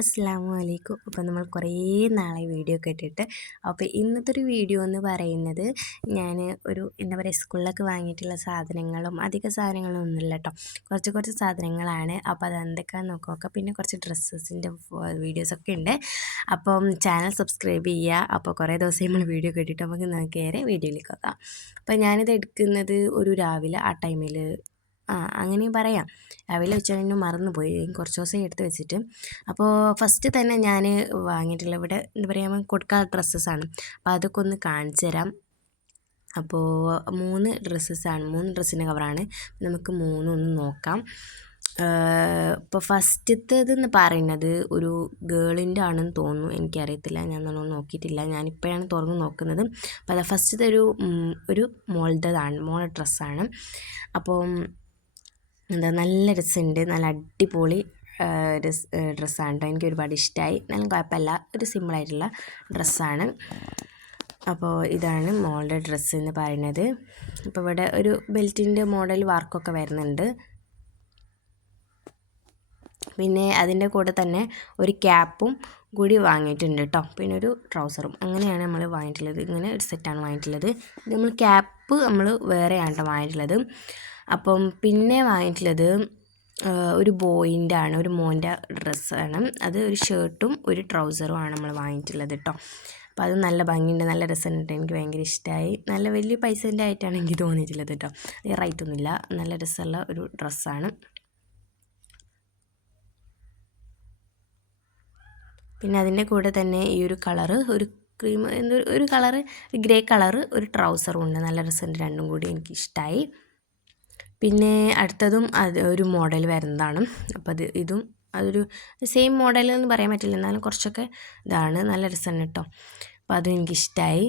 അസ്സാം വലൈക്കും അപ്പോൾ നമ്മൾ കുറേ നാളെ വീഡിയോ കേട്ടിട്ട്. അപ്പോൾ ഇന്നത്തെ ഒരു വീഡിയോ എന്ന് പറയുന്നത് ഞാൻ ഒരു എന്താ പറയുക സ്കൂളിലൊക്കെ വാങ്ങിയിട്ടുള്ള സാധനങ്ങളും അധിക സാധനങ്ങളും ഒന്നുമില്ല കേട്ടോ. കുറച്ച് കുറച്ച് സാധനങ്ങളാണ്. അപ്പോൾ അത് എന്തൊക്കെയാണെന്ന് നോക്കുക പിന്നെ കുറച്ച് ഡ്രസ്സസിന്റെ വീഡിയോസൊക്കെ ഉണ്ട്. അപ്പം ചാനൽ സബ്സ്ക്രൈബ് ചെയ്യുക. അപ്പോൾ കുറേ ദിവസം നമ്മൾ വീഡിയോ കേട്ടിട്ട് നമുക്ക് നോക്കിയേറെ വീഡിയോയിലേക്ക് നോക്കാം അപ്പോൾ ഞാനിത് എടുക്കുന്നത് ഒരു രാവിലെ ആ ടൈമിൽ ആ അങ്ങനെയും പറയാം. രാവിലെ ഉച്ചകഴിഞ്ഞ് മറന്നുപോയി. കുറച്ച് ദിവസം എടുത്ത് വെച്ചിട്ട്. അപ്പോൾ ഫസ്റ്റ് തന്നെ ഞാൻ വാങ്ങിയിട്ടുള്ള ഇവിടെ എന്താ പറയുക കൊടുക്കാത്ത ഡ്രസ്സസ്സാണ് അപ്പോൾ അതൊക്കെ ഒന്ന് കാണിച്ചു തരാം. അപ്പോൾ മൂന്ന് ഡ്രസ്സസ്സാണ് മൂന്ന് ഡ്രസ്സിന്റെ കവറാണ് നമുക്ക് മൂന്നൊന്ന് നോക്കാം. ഇപ്പോൾ ഫസ്റ്റത്തേതെന്ന് പറയുന്നത് ഒരു ഗേളിന്റെ ആണെന്ന് തോന്നുന്നു. എനിക്കറിയത്തില്ല. ഞാൻ നല്ലോണം നോക്കിയിട്ടില്ല. ഞാനിപ്പോഴാണ് തുറന്ന് നോക്കുന്നത്. അപ്പോൾ അത് ഫസ്റ്റത്തെ ഒരു ഒരു മോളുടേതാണ്. മോൾ ഡ്രസ്സാണ് അപ്പോൾ എന്താ നല്ല രസമുണ്ട്. നല്ല അടിപൊളി ഡ്രസ്സാണ് കേട്ടോ എനിക്ക് ഒരുപാട് ഇഷ്ടമായി നല്ല കുഴപ്പമില്ല. ഒരു സിമ്പിളായിട്ടുള്ള ഡ്രസ്സാണ്. അപ്പോൾ ഇതാണ് മോളുടെ ഡ്രസ്സ് എന്ന് പറയുന്നത്. അപ്പോൾ ഇവിടെ ഒരു ബെൽറ്റിന്റെ മോഡൽ വർക്കൊക്കെ വരുന്നുണ്ട്. പിന്നെ അതിന്റെ കൂടെ തന്നെ ഒരു ക്യാപ്പും കൂടി വാങ്ങിയിട്ടുണ്ട് കേട്ടോ പിന്നെ ഒരു ട്രൗസറും. അങ്ങനെയാണ് നമ്മൾ വാങ്ങിയിട്ടുള്ളത്. ഇങ്ങനെ ഒരു സെറ്റാണ് വാങ്ങിയിട്ടുള്ളത്. നമ്മൾ ക്യാപ്പ് നമ്മൾ വേറെയാണ് കേട്ടോ വാങ്ങിയിട്ടുള്ളത്. അപ്പം പിന്നെ വാങ്ങിയിട്ടുള്ളത് ഒരു ബോയിന്റെ ആണ് ഒരു മോന്റെ ഡ്രസ്സാണ്. അത് ഒരു ഷർട്ടും ഒരു ട്രൗസറും ആണ് നമ്മൾ വാങ്ങിയിട്ടുള്ളത് കേട്ടോ അപ്പോൾ അത് നല്ല ഭംഗിയുണ്ട് നല്ല രസമുണ്ട് എനിക്ക് ഭയങ്കര ഇഷ്ടമായി. നല്ല വലിയ പൈസേന്റെ ആയിട്ടാണ് എനിക്ക് തോന്നിയിട്ടുള്ളത് കേട്ടോ റേറ്റ് ഒന്നുമില്ല നല്ല രസമുള്ള ഒരു ഡ്രസ്സാണ്. പിന്നെ അതിന്റെ കൂടെ തന്നെ ഈ ഒരു കളറ് ഒരു ക്രീം എന്തൊരു ഒരു കളറ് ഗ്രേ കളറ് ഒരു ട്രൗസറും ഉണ്ട്. നല്ല രസമുണ്ട് രണ്ടും കൂടി എനിക്ക് ഇഷ്ടമായി. പിന്നെ അടുത്തതും അത് ഒരു മോഡൽ വരുന്നതാണ്. അപ്പോൾ അത് ഇതും അതൊരു സെയിം മോഡൽ എന്ന് പറയാൻ പറ്റില്ല. എന്നാലും കുറച്ചൊക്കെ ഇതാണ്. നല്ല രസമാണ് കേട്ടോ. അപ്പോൾ അതും എനിക്കിഷ്ടമായി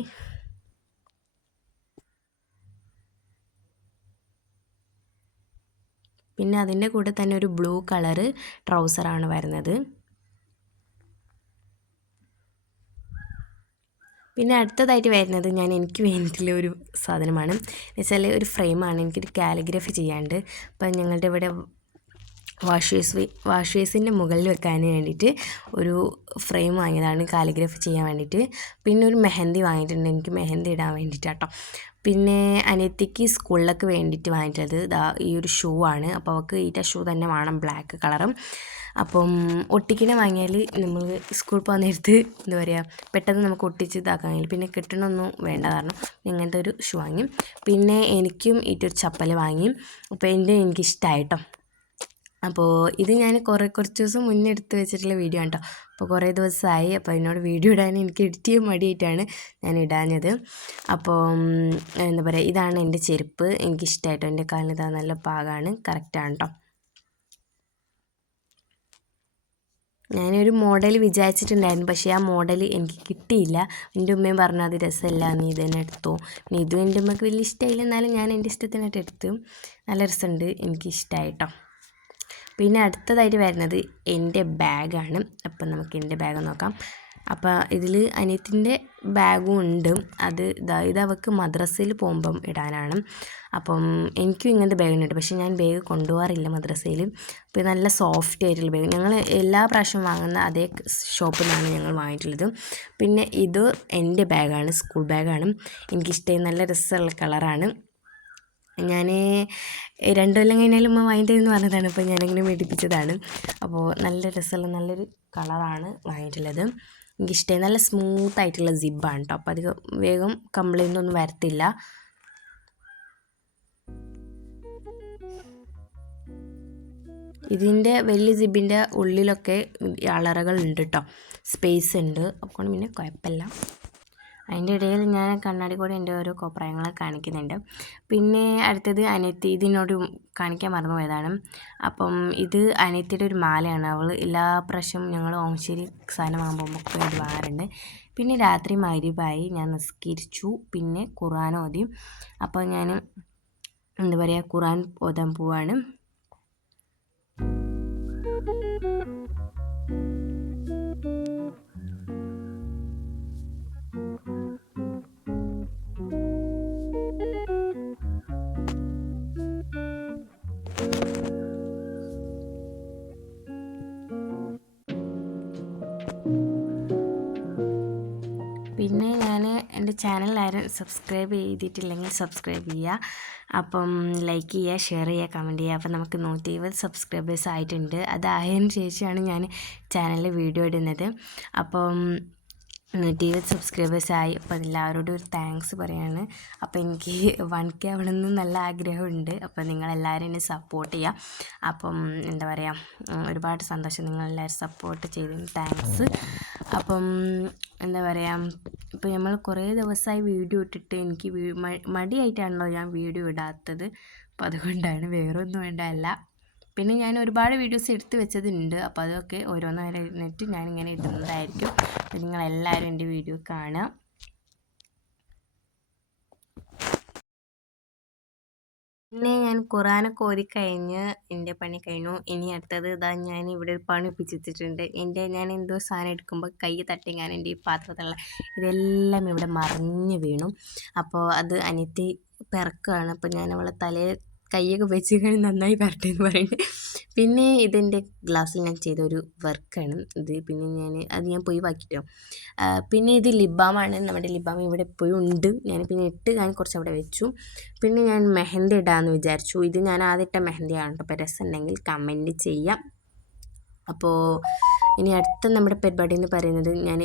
പിന്നെ അതിന്റെ കൂടെ തന്നെ ഒരു ബ്ലൂ കളറ് ട്രൗസറാണ് വരുന്നത്. പിന്നെ അടുത്തതായിട്ട് വരുന്നത് ഞാൻ എനിക്ക് വേണ്ടിയിട്ടുള്ള ഒരു സാധനമാണ്. വെച്ചാൽ ഒരു ഫ്രെയിമാണ്. എനിക്കൊരു കാലിഗ്രഫി ചെയ്യാണ്ട് അപ്പം ഞങ്ങളുടെ ഇവിടെ വാഷ് വാഷേഴ്സിന്റെ വാഷ് മുകളിൽ വെക്കാൻ വേണ്ടിയിട്ട് ഒരു ഫ്രെയിം വാങ്ങിയതാണ് കാലിഗ്രഫി ചെയ്യാൻ വേണ്ടിയിട്ട്. പിന്നെ ഒരു മെഹന്തി വാങ്ങിയിട്ടുണ്ട്. എനിക്ക് മെഹന്തി ഇടാൻ വേണ്ടിയിട്ട് പിന്നെ അനിയത്തിക്ക് സ്കൂളിലൊക്കെ വേണ്ടിയിട്ട് വാങ്ങിച്ചത് ഇതാ ഈ ഒരു ഷൂ ആണ്. അപ്പോൾ അവൾക്ക് ഈ ഷൂ തന്നെ വേണം ബ്ലാക്ക് കളറും. അപ്പം ഒട്ടിക്കണ വാങ്ങിയാൽ നമ്മൾ സ്കൂൾ പോകാൻ നേരത്ത് എന്താ പറയുക പെട്ടെന്ന് നമുക്ക് ഒട്ടിച്ച് ഇതാക്കാൻ കഴിയും പിന്നെ കിട്ടണമൊന്നും വേണ്ട കാരണം ഇങ്ങനത്തെ ഒരു ഷൂ വാങ്ങി. പിന്നെ എനിക്കും ഈറ്റൊരു ചപ്പൽ വാങ്ങി. അപ്പോൾ എന്റെ എനിക്കിഷ്ടമായിട്ടോ അപ്പോൾ ഇത് ഞാൻ കുറേ കുറച്ച് ദിവസം മുന്നേ എടുത്ത് വെച്ചിട്ടുള്ള വീഡിയോ ആണ് കേട്ടോ അപ്പോൾ കുറേ ദിവസമായി അപ്പോൾ അതിനോട് വീഡിയോ ഇടാൻ എനിക്ക് എഡിറ്റ് ചെയ്യാൻ മടിയായിട്ടാണ് ഞാൻ ഇടാഞ്ഞത്. അപ്പോൾ എന്താ പറയുക ഇതാണ് എന്റെ ചെരുപ്പ്. എനിക്കിഷ്ടമായിട്ടോ എന്റെ കാലിന് ഇതാ നല്ല പാകമാണ് കറക്റ്റാണ് കേട്ടോ ഞാനൊരു മോഡൽ വിചാരിച്ചിട്ടുണ്ടായിരുന്നു. പക്ഷേ ആ മോഡൽ എനിക്ക് കിട്ടിയില്ല. എന്റെ ഉമ്മയും പറഞ്ഞു അത് രസമല്ല നീ ഇതന്നെ എടുത്തോ. പിന്നെ ഇതും എന്റെ ഉമ്മക്ക് വലിയ ഇഷ്ടമായില്ല എന്നാലും ഞാൻ എന്റെ ഇഷ്ടത്തിനായിട്ട് എടുത്തു. നല്ല രസമുണ്ട്. എനിക്ക് ഇഷ്ടമായിട്ടോ പിന്നെ അടുത്തതായിട്ട് വരുന്നത് എന്റെ ബാഗാണ്. അപ്പം നമുക്ക് എന്റെ ബാഗ് നോക്കാം. അപ്പോൾ ഇതിൽ അനിയത്തിന്റെ ബാഗും ഉണ്ട്. അത് ഇതാ ഇത് അവൾക്ക് മദ്രസയിൽ പോകുമ്പം ഇടാനാണ്. അപ്പം എനിക്കും ഇങ്ങനത്തെ ബാഗ് ഉണ്ട് പക്ഷേ ഞാൻ ബാഗ് കൊണ്ടുപോകാറില്ല മദ്രസയിൽ. അപ്പോൾ നല്ല സോഫ്റ്റ് ആയിട്ടുള്ള ബാഗ്. ഞങ്ങൾ എല്ലാ പ്രാവശ്യം വാങ്ങുന്ന അതേ ഷോപ്പിൽ നിന്നാണ് ഞങ്ങൾ വാങ്ങിയിട്ടുള്ളത്. പിന്നെ ഇത് എന്റെ ബാഗാണ് സ്കൂൾ ബാഗാണ്. എനിക്കിഷ്ടമായി നല്ല രസമുള്ള കളറാണ്. ഞാൻ രണ്ട് കൊല്ലം കഴിഞ്ഞാലും ഉമ്മ വാങ്ങി തരുമെന്ന് പറഞ്ഞതാണ്. അപ്പോൾ ഞാനിങ്ങനെ മേടിപ്പിച്ചതാണ്. അപ്പോൾ നല്ല രസമുള്ള നല്ലൊരു കളറാണ് വാങ്ങിയിട്ടുള്ളത്. എനിക്കിഷ്ടമായി നല്ല സ്മൂത്ത് ആയിട്ടുള്ള സിബാണ് കേട്ടോ അപ്പോൾ അധികം വേഗം കംപ്ലൈന്റ് ഒന്നും വരത്തില്ല. ഇതിന്റെ വലിയ സിബിന്റെ ഉള്ളിലൊക്കെ അളറകൾ ഉണ്ട് കേട്ടോ സ്പേസ് ഉണ്ട്. അപ്പോൾ പിന്നെ കുഴപ്പമില്ല. അതിന്റെ ഇടയിൽ ഞാൻ കണ്ണാടി കൂടെ എന്റെ ഓരോ കോപ്രായങ്ങളെ കാണിക്കുന്നുണ്ട്. പിന്നെ അടുത്തത് അനിയത്തി ഇതിനോട് കാണിക്കാൻ മറന്നു പോയതാണ് അപ്പം ഇത് അനിയത്തിയുടെ ഒരു മാലയാണ്. അവൾ എല്ലാ പ്രാവശ്യവും ഞങ്ങൾ ഓമശ്ശേരി സാധനം വാങ്ങുമ്പോൾ ഇത് വാങ്ങാറുണ്ട്. പിന്നെ രാത്രി മരുവായി ഞാൻ നിസ്കരിച്ചു. പിന്നെ ഖുർആൻ ഓതി. അപ്പോൾ ഞാൻ എന്താ പറയുക ഖുർആൻ ഓതാൻ പോവാണ്. പിന്നെ ഞാൻ എന്റെ ചാനൽ ആരും സബ്സ്ക്രൈബ് ചെയ്തിട്ടില്ലെങ്കിൽ സബ്സ്ക്രൈബ് ചെയ്യുക അപ്പം ലൈക്ക് ചെയ്യുക ഷെയർ ചെയ്യുക കമന്റ് ചെയ്യുക അപ്പം നമുക്ക് നൂറ്റി ഇരുപത് സബ്സ്ക്രൈബേഴ്സ് ആയിട്ടുണ്ട്. അതായതിനു ശേഷമാണ് ഞാൻ ചാനലിൽ വീഡിയോ ഇടുന്നത്. അപ്പം ഇരുപത് സബ്സ്ക്രൈബേഴ്സ് ആയി. അപ്പോൾ എല്ലാവരോടും ഒരു താങ്ക്സ് പറയാണ്. അപ്പോൾ എനിക്ക് വൺ കെ ആവണമെന്ന് നല്ല ആഗ്രഹമുണ്ട്. അപ്പോൾ നിങ്ങളെല്ലാവരും എന്നെ സപ്പോർട്ട് ചെയ്യുക അപ്പം എന്താ പറയുക ഒരുപാട് സന്തോഷം നിങ്ങളെല്ലാവരും സപ്പോർട്ട് ചെയ്തതിന്. താങ്ക്സ് അപ്പം എന്താ പറയുക ഇപ്പം നമ്മൾ കുറേ ദിവസമായി വീഡിയോ ഇട്ടിട്ട് എനിക്ക് മടിയായിട്ടാണല്ലോ ഞാൻ വീഡിയോ ഇടാത്തത്. അപ്പോൾ അതുകൊണ്ടാണ് വേറൊന്നും വേണ്ടതല്ല. പിന്നെ ഞാൻ ഒരുപാട് വീഡിയോസ് എടുത്ത് വെച്ചതുണ്ട്. അപ്പോൾ അതൊക്കെ ഓരോന്നായിട്ട് ഞാനിങ്ങനെ ഇടുന്നതായിരിക്കും. നിങ്ങളെല്ലാവരും എന്റെ വീഡിയോ കാണുക. പിന്നെ ഞാൻ ഖുറാനൊക്കെ ഓരി കഴിഞ്ഞ് എന്റെ പണി കഴിഞ്ഞു. ഇനി അടുത്തത് ഇതാ ഞാൻ ഇവിടെ ഒരു പണി ഒപ്പിച്ചിട്ടുണ്ട് എന്റെ ഞാൻ എന്തോ സാധനം എടുക്കുമ്പോൾ കൈ തട്ടി ഞാൻ എന്റെ ഈ പാത്രത്തിലുള്ള ഇതെല്ലാം ഇവിടെ മറിഞ്ഞ് വീണു. അപ്പോൾ അത് അനിയത്തി പിറക്കുകയാണ്. അപ്പോൾ ഞാൻ അവളെ തലയിൽ കൈയൊക്കെ വെച്ച് കഴിഞ്ഞ് നന്നായി വരട്ടെ എന്ന് പറയുന്നത് പിന്നെ ഇതെന്റെ ഗ്ലാസ്സിൽ ഞാൻ ചെയ്ത ഒരു വർക്കാണ് ഇത്. പിന്നെ ഞാൻ അത് ഞാൻ പോയി വാക്കിട്ടോ. പിന്നെ ഇത് ലിബാമാണ്. നമ്മുടെ ലിബാം ഇവിടെ എപ്പോഴും ഉണ്ട്. ഞാൻ പിന്നെ ഇട്ട് ഞാൻ കുറച്ച് അവിടെ വെച്ചു. പിന്നെ ഞാൻ മെഹന്തി ഇടാമെന്ന് വിചാരിച്ചു. ഇത് ഞാൻ ആദ്യത്തെ മെഹന്തിയാണ് കേട്ടോ. അപ്പോൾ കമന്റ് ചെയ്യാം. അപ്പോൾ ഇനി അടുത്ത നമ്മുടെ പരിപാടി എന്ന് പറയുന്നത് ഞാൻ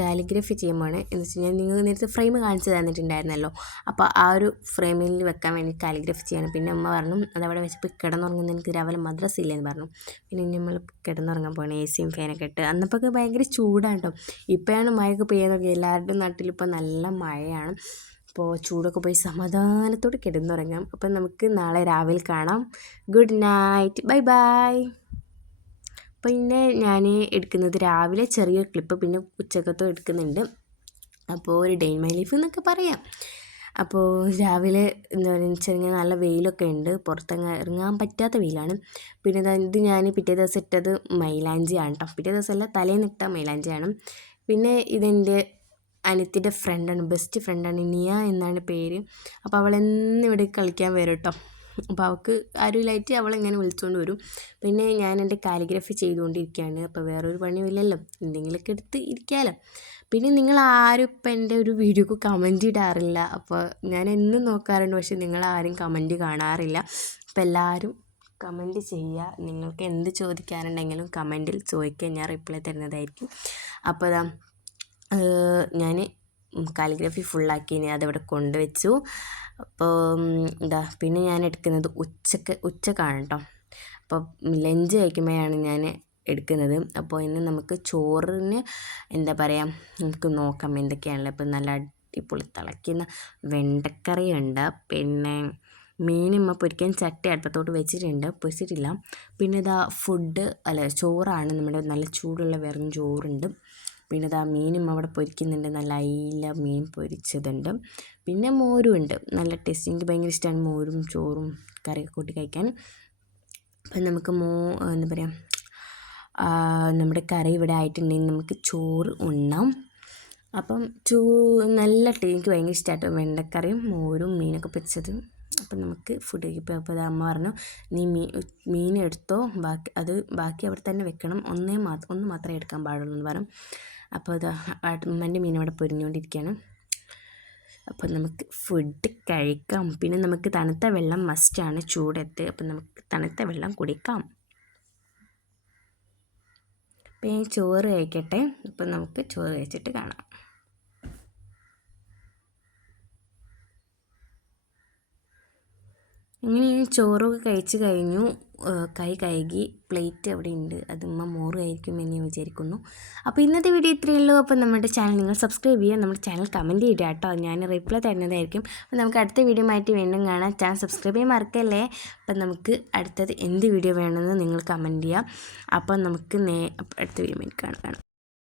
കാലിഗ്രഫി ചെയ്യുമ്പോഴാണ് എന്ന് വെച്ച് കഴിഞ്ഞാൽ നിങ്ങൾ നേരത്തെ ഫ്രെയിം കാണിച്ച് തന്നിട്ടുണ്ടായിരുന്നല്ലോ. അപ്പോൾ ആ ഒരു ഫ്രെയിമിൽ വെക്കാൻ വേണ്ടി കാലിഗ്രഫി ചെയ്യണം. പിന്നെ അമ്മ പറഞ്ഞു അതവിടെ വെച്ചപ്പോൾ കിടന്നുറങ്ങുന്ന എനിക്ക് രാവിലെ മദ്രസ ഇല്ലെന്ന് പറഞ്ഞു. പിന്നെ നമ്മൾ കിടന്നുറങ്ങാൻ പോകണം എ സിയും ഫാനൊക്കെ ഇട്ട്. അന്നപ്പോൾ ഭയങ്കര ചൂടാണ് കേട്ടോ ഇപ്പോഴാണ് മഴയൊക്കെ പെയ്യാൻ എല്ലാവരുടെയും നാട്ടിലിപ്പോൾ നല്ല മഴയാണ്. അപ്പോൾ ചൂടൊക്കെ പോയി സമാധാനത്തോടെ കിടന്നുറങ്ങാം. അപ്പം നമുക്ക് നാളെ രാവിലെ കാണാം. ഗുഡ് നൈറ്റ് ബൈ ബൈ പിന്നെ ഞാൻ എടുക്കുന്നത് രാവിലെ ചെറിയ ക്ലിപ്പ് പിന്നെ ഉച്ചക്കത്തും എടുക്കുന്നുണ്ട്. അപ്പോൾ ഒരു ഡേ മൈ ലൈഫ് എന്നൊക്കെ പറയാം. അപ്പോൾ രാവിലെ എന്താ പറയുക വെച്ചാൽ നല്ല വെയിലൊക്കെ ഉണ്ട്. പുറത്തങ്ങ് ഇറങ്ങാൻ പറ്റാത്ത വെയിലാണ്. പിന്നെ ഇത് ഞാൻ പിറ്റേ ദിവസം ഇട്ടത് മൈലാഞ്ചിയാണ് കേട്ടോ പിറ്റേ ദിവസമല്ല തലേന്ന് ഇട്ട മൈലാഞ്ചിയാണ്. പിന്നെ ഇതെന്റെ അനിയത്തിന്റെ ഫ്രണ്ടാണ് ബെസ്റ്റ് ഫ്രണ്ടാണ് നിയ എന്നാണ് പേര്. അപ്പോൾ അവളെന്നും ഇവിടെ കളിക്കാൻ വരും കേട്ടോ അപ്പോൾ അവൾക്ക് ആരുമില്ലായിട്ട് അവളിങ്ങനെ വിളിച്ചുകൊണ്ട് വരും. പിന്നെ ഞാൻ എന്റെ കാലിഗ്രഫി ചെയ്തുകൊണ്ടിരിക്കുകയാണ് അപ്പോൾ വേറൊരു പണിയുമില്ലല്ലോ. എന്തെങ്കിലുമൊക്കെ എടുത്ത് ഇരിക്കാമല്ലോ പിന്നെ നിങ്ങൾ ആരും ഇപ്പം എന്റെ ഒരു വീഡിയോക്ക് കമന്റ് ഇടാറില്ല. അപ്പോൾ ഞാൻ എന്നും നോക്കാറുണ്ട്. പക്ഷേ നിങ്ങൾ ആരും കമന്റ് കാണാറില്ല. അപ്പോൾ എല്ലാവരും കമന്റ് ചെയ്യുക നിങ്ങൾക്ക് എന്ത് ചോദിക്കാനുണ്ടെങ്കിലും കമന്റിൽ ചോദിക്കാൻ ഞാൻ റിപ്ലൈ തരുന്നതായിരിക്കും. അപ്പോൾ ഞാൻ കാലിഗ്രഫി ഫുള്ളാക്കി ഇനി അതവിടെ കൊണ്ടുവച്ചു. അപ്പോൾ എന്താ പിന്നെ ഞാൻ എടുക്കുന്നത് ഉച്ചയ്ക്ക് ഉച്ചക്കാണ് കേട്ടോ അപ്പോൾ ലഞ്ച് കഴിക്കുമ്പോഴാണ് ഞാൻ എടുക്കുന്നത്. അപ്പോൾ ഇന്ന് നമുക്ക് ചോറിന് എന്താ പറയുക നമുക്ക് നോക്കാം എന്തൊക്കെയാണല്ലോ ഇപ്പോൾ നല്ല അടിപൊളി തിളയ്ക്കുന്ന വെണ്ടക്കറിയുണ്ട്. പിന്നെ മീനിമ്മ പൊരിക്കാൻ ചട്ടി അടുപ്പത്തോട്ട് വെച്ചിട്ടുണ്ട്. പൊരിച്ചിട്ടില്ല. പിന്നെ ഇതാ ഫുഡ് അല്ല ചോറാണ്. നമ്മുടെ നല്ല ചൂടുള്ള വെറും ചോറുണ്ട്. പിന്നെ ഇതാ മീനും അവിടെ പൊരിക്കുന്നുണ്ട്. നല്ല അയില മീൻ പൊരിച്ചതുണ്ട്. പിന്നെ മോരും ഉണ്ട് നല്ല ടേസ്റ്റ്. എനിക്ക് ഭയങ്കര ഇഷ്ടമാണ് മോരും ചോറും കറിയൊക്കെ കൂട്ടി കഴിക്കാൻ. അപ്പം നമുക്ക് മോ എന്താ പറയുക നമ്മുടെ കറി ഇവിടെ ആയിട്ടുണ്ടെങ്കിൽ നമുക്ക് ചോറ് ഉണ്ണാം. അപ്പം ചൂ നല്ല ടേ എനിക്ക് ഭയങ്കര ഇഷ്ടമായിട്ട് വെണ്ടക്കറിയും മോരും മീനൊക്കെ പൊരിച്ചത്. അപ്പം നമുക്ക് ഫുഡ് കഴിക്കും അപ്പോൾ അമ്മ പറഞ്ഞു നീ മീൻ മീൻ എടുത്തോ? ബാക്കി അത് ബാക്കി അവിടെ തന്നെ വെക്കണം. ഒന്നേ മാത്രം ഒന്ന് മാത്രമേ എടുക്കാൻ പാടുള്ളൂ എന്ന് പറഞ്ഞു. അപ്പോൾ അത് അമ്മന്റെ മീൻ അവിടെ പൊരിഞ്ഞുകൊണ്ടിരിക്കുകയാണ്. അപ്പോൾ നമുക്ക് ഫുഡ് കഴിക്കാം. പിന്നെ നമുക്ക് തണുത്ത വെള്ളം മസ്റ്റാണ് ചൂടത്ത്. അപ്പം നമുക്ക് തണുത്ത വെള്ളം കുടിക്കാം. അപ്പോൾ ഞാൻ ചോറ് കഴിക്കട്ടെ. അപ്പം നമുക്ക് ചോറ് കഴിച്ചിട്ട് കാണാം. അങ്ങനെ ചോറൊക്കെ കഴിച്ച് കഴിഞ്ഞു. കൈ കഴുകി പ്ലേറ്റ് അവിടെ ഉണ്ട്. അത് ഉമ്മ മോറ് ആയിരിക്കും എന്ന് ഞാൻ വിചാരിക്കുന്നു. അപ്പോൾ ഇന്നത്തെ വീഡിയോ ഇത്രയേ ഉള്ളൂ. അപ്പോൾ നമ്മുടെ ചാനൽ നിങ്ങൾ സബ്സ്ക്രൈബ് ചെയ്യുക നമ്മുടെ ചാനൽ കമന്റ് ചെയ്യുക കേട്ടോ. ഞാൻ റിപ്ലൈ തരുന്നതായിരിക്കും. അപ്പോൾ നമുക്ക് അടുത്ത വീഡിയോ ആയിട്ട് വീണ്ടും കാണാം. ചാനൽ സബ്സ്ക്രൈബ് ചെയ്യാൻ മറക്കല്ലേ? അപ്പം നമുക്ക് അടുത്തത് എന്ത് വീഡിയോ വേണമെന്ന് നിങ്ങൾ കമന്റ് ചെയ്യാം അപ്പോൾ നമുക്ക് നേ അടുത്ത വീഡിയോ കാണാം.